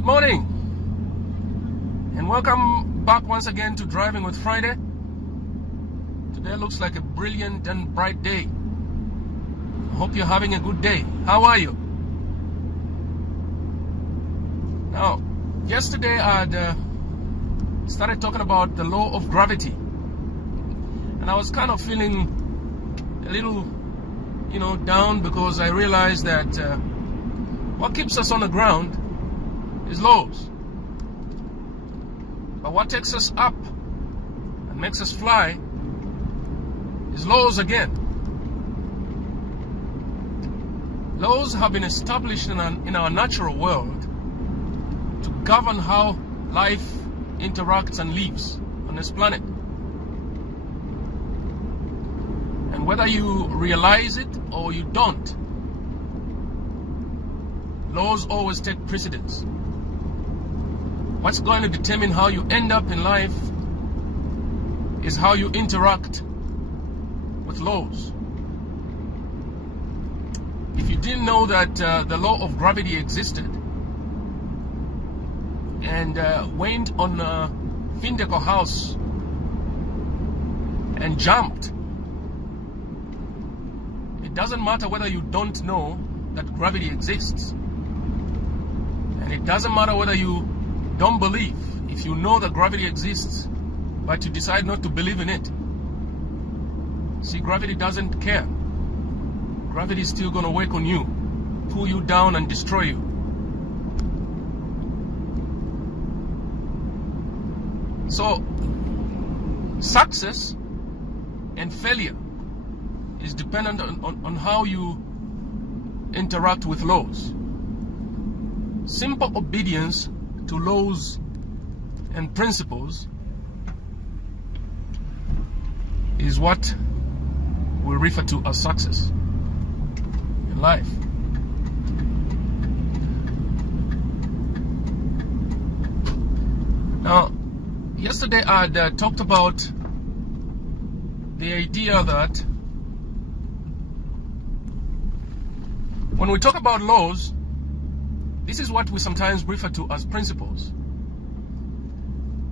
Good morning and welcome back once again to Driving with Friday. Today looks like a brilliant and bright day. I hope you're having a good day. How are you? Now, yesterday I had started talking about the law of gravity, and I was kind of feeling a little, down because I realized that what keeps us on the ground is laws. But what takes us up and makes us fly is laws again. Laws have been established in our natural world to govern how life interacts and lives on this planet. And whether you realize it or you don't, laws always take precedence. What's going to determine how you end up in life is how you interact with laws. If you didn't know that the law of gravity existed and went on a Findeco house and jumped, it doesn't matter whether you don't know that gravity exists. And it doesn't matter whether you don't believe. If you know that gravity exists, but you decide not to believe in it, see, gravity doesn't care. Gravity is still going to work on you, pull you down and destroy you. So, success and failure is dependent on how you interact with laws. Simple obedience to laws and principles is what we refer to as success in life. Now, yesterday I had talked about the idea that when we talk about laws, this is what we sometimes refer to as principles.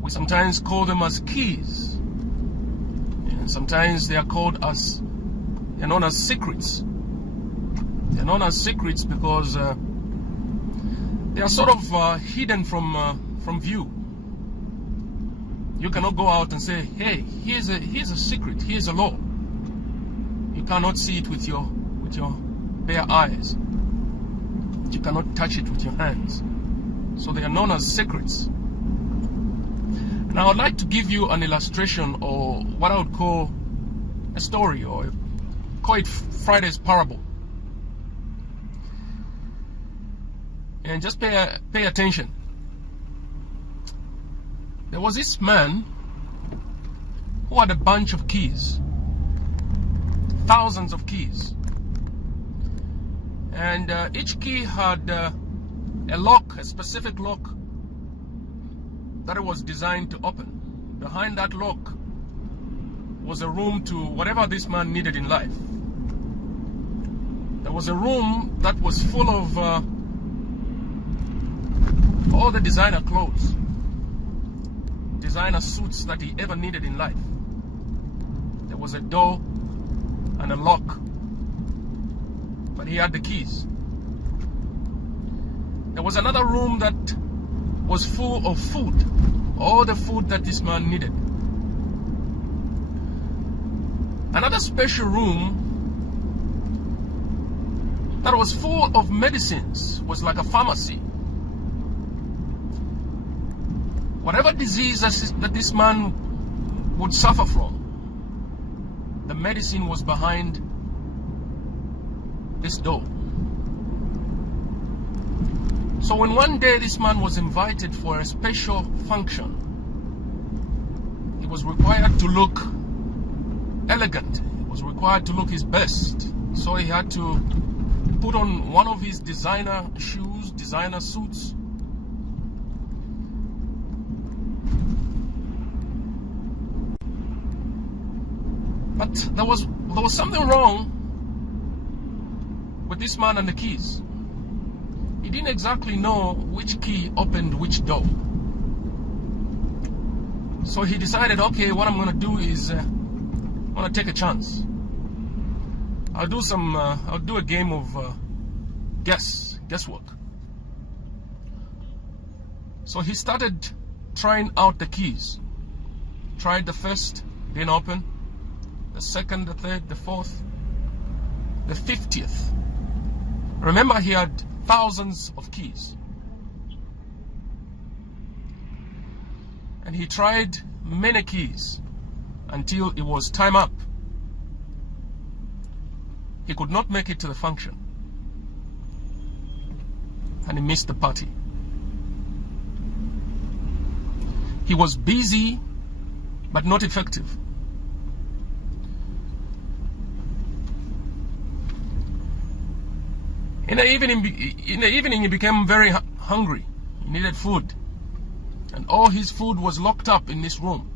We sometimes call them as keys. And sometimes they are known as secrets. They're known as secrets because they are sort of hidden from view. You cannot go out and say, hey, here's a secret, here's a law. You cannot see it with your bare eyes. You cannot touch it with your hands. So they are known as secrets. Now I'd like to give you an illustration, or what I would call a story, or call it Friday's parable. And just pay attention. There was this man who had a bunch of keys, thousands of keys. And each key had a lock, a specific lock that it was designed to open. Behind that lock was a room to whatever this man needed in life. There was a room that was full of all the designer clothes, designer suits that he ever needed in life. There was a door and a lock, but he had the keys. There was another room that was full of food, all the food that this man needed. Another special room that was full of medicines, was like a pharmacy. Whatever disease that this man would suffer from, the medicine was behind this door. So when one day this man was invited for a special function, he was required to look elegant. He was required to look his best. So he had to put on one of his designer shoes, designer suits. But there was something wrong with this man and the keys. he didn't exactly know which key opened which door. So he decided, okay, what I'm going to do is I'm going to take a chance. I'll do a game of guesswork. So he started trying out the keys. Tried the first, didn't open. The second, the third, the fourth, the 50th. Remember, he had thousands of keys. And he tried many keys until it was time up. He could not make it to the function. And he missed the party. He was busy, but not effective. In the evening, he became very hungry. He needed food. And all his food was locked up in this room.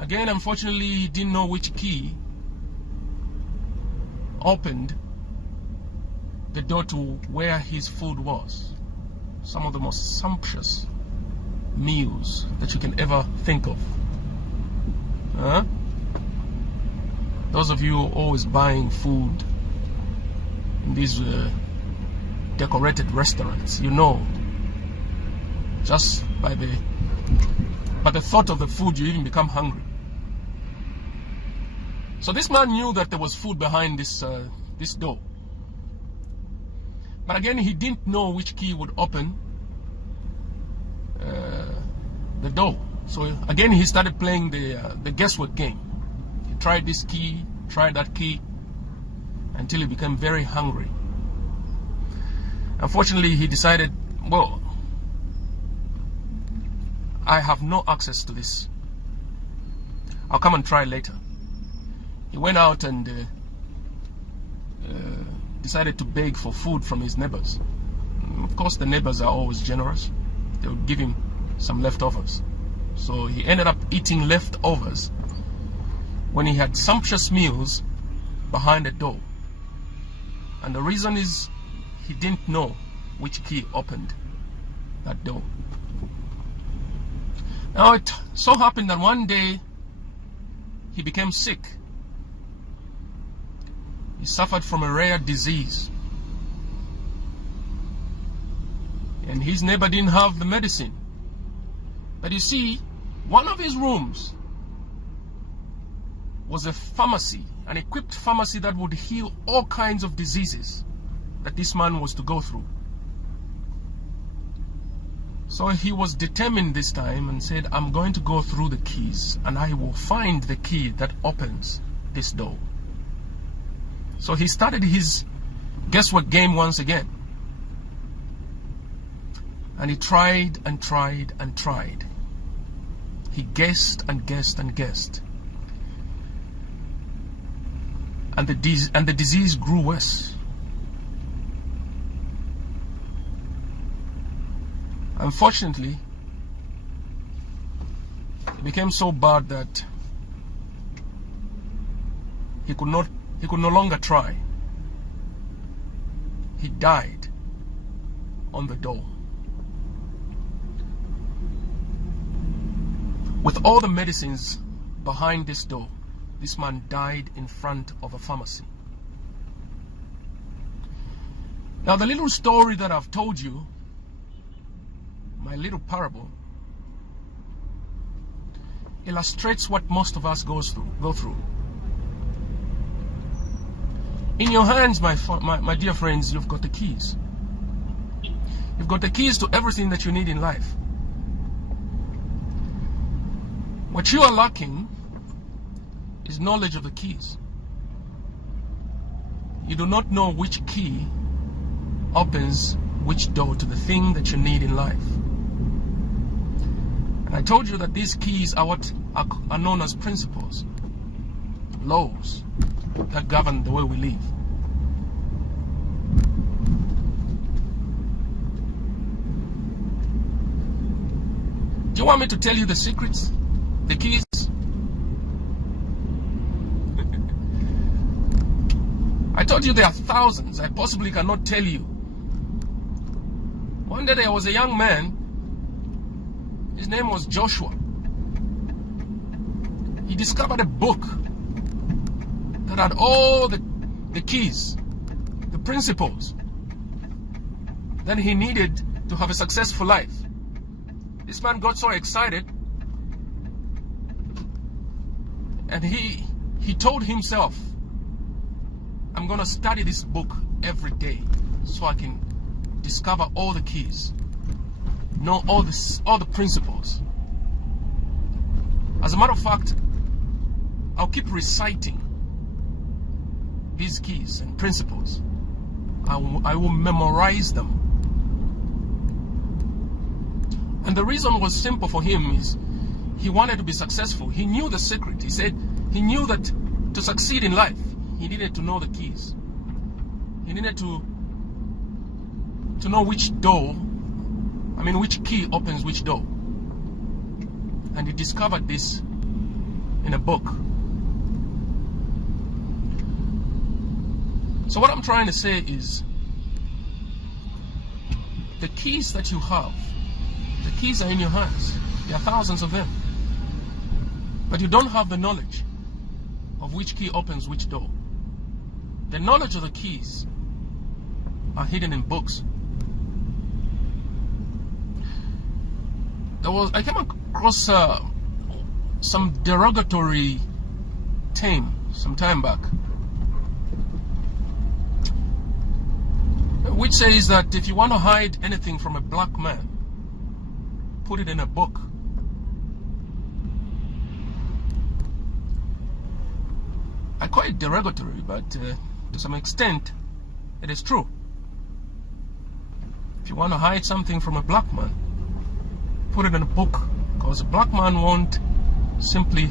Again, unfortunately, he didn't know which key opened the door to where his food was. Some of the most sumptuous meals that you can ever think of. Those of you who are always buying food in these decorated restaurants, you know, just by the thought of the food, you even become hungry. So this man knew that there was food behind this door. But again, he didn't know which key would open the door. So again, he started playing the guesswork game. He tried this key, tried that key, until he became very hungry. Unfortunately, he decided, well, I have no access to this. I'll come and try later. He went out and decided to beg for food from his neighbors. Of course, the neighbors are always generous. They would give him some leftovers. So he ended up eating leftovers when he had sumptuous meals behind the door. And the reason is he didn't know which key opened that door. Now it so happened that one day he became sick. He suffered from a rare disease. And his neighbor didn't have the medicine. But you see, one of his rooms was a pharmacy, an equipped pharmacy that would heal all kinds of diseases that this man was to go through. So he was determined this time and said, I'm going to go through the keys and I will find the key that opens this door. So he started his guesswork game once again. And he tried and tried and tried. He guessed and guessed and guessed. And the disease grew worse. Unfortunately, it became so bad that he could no longer try. He died on the door. With all the medicines behind this door, this man died in front of a pharmacy. Now the little story that I've told you, my little parable, illustrates what most of us go through. In your hands, my dear friends, you've got the keys. You've got the keys to everything that you need in life. What you are lacking is knowledge of the keys. You do not know which key opens which door to the thing that you need in life. And I told you that these keys are what are known as principles, laws that govern the way we live. Do you want me to tell you the secrets? The keys? I told you there are thousands. I possibly cannot tell you One day there was a young man, his name was Joshua. He discovered a book that had all the keys, the principles that he needed to have a successful life. This man got so excited, and he told himself, I'm going to study this book every day so I can discover all the keys, know all the principles. As a matter of fact, I'll keep reciting these keys and principles. I will memorize them. And the reason was simple for him is he wanted to be successful. He knew the secret. He said he knew that to succeed in life, he needed to know the keys. He needed to know which key opens which door. And he discovered this in a book. So what I'm trying to say is, the keys that you have, the keys are in your hands. There are thousands of them. But you don't have the knowledge of which key opens which door. The knowledge of the keys are hidden in books. I came across some derogatory term some time back, which says that if you want to hide anything from a black man, put it in a book. I call it derogatory, but to some extent, it is true. If you want to hide something from a black man, put it in a book, because a black man won't simply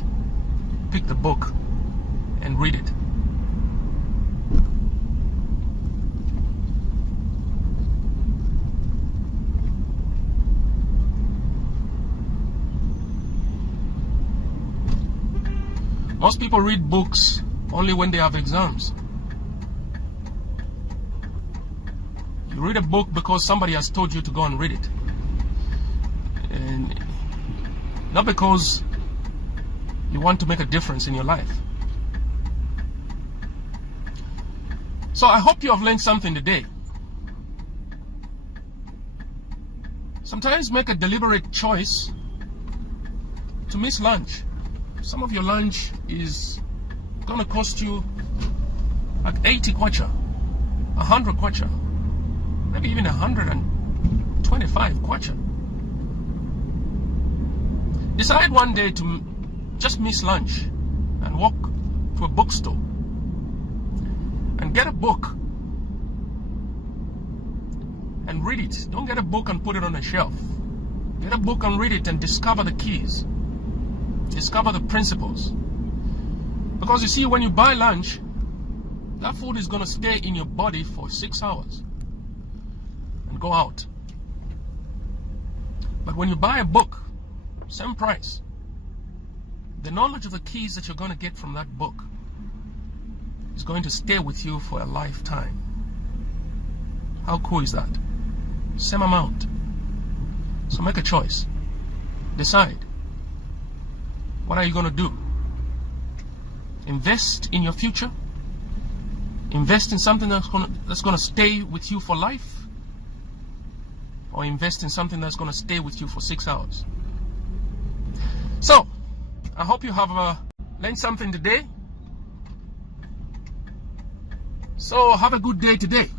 pick the book and read it. Most people read books only when they have exams. You read a book because somebody has told you to go and read it, and not because you want to make a difference in your life. So I hope you have learned something today. Sometimes make a deliberate choice to miss lunch. Some of your lunch is going to cost you like 80 kwacha, 100 kwacha, maybe even 125 kwacha. Decide one day to just miss lunch and walk to a bookstore and get a book and read it. Don't get a book and put it on a shelf. Get a book and read it and discover the keys. Discover the principles. Because you see, when you buy lunch, that food is going to stay in your body for 6 hours and go out. But when you buy a book, same price, the knowledge of the keys that you're going to get from that book is going to stay with you for a lifetime. How cool is that? Same amount. So make a choice. Decide. What are you going to do? Invest in your future? Invest in something that's going to stay with you for life? Or invest in something that's going to stay with you for 6 hours? So, I hope you have learned something today. So, have a good day today.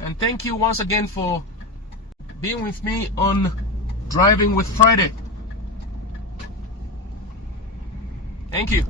And thank you once again for being with me on Driving with Friday. Thank you.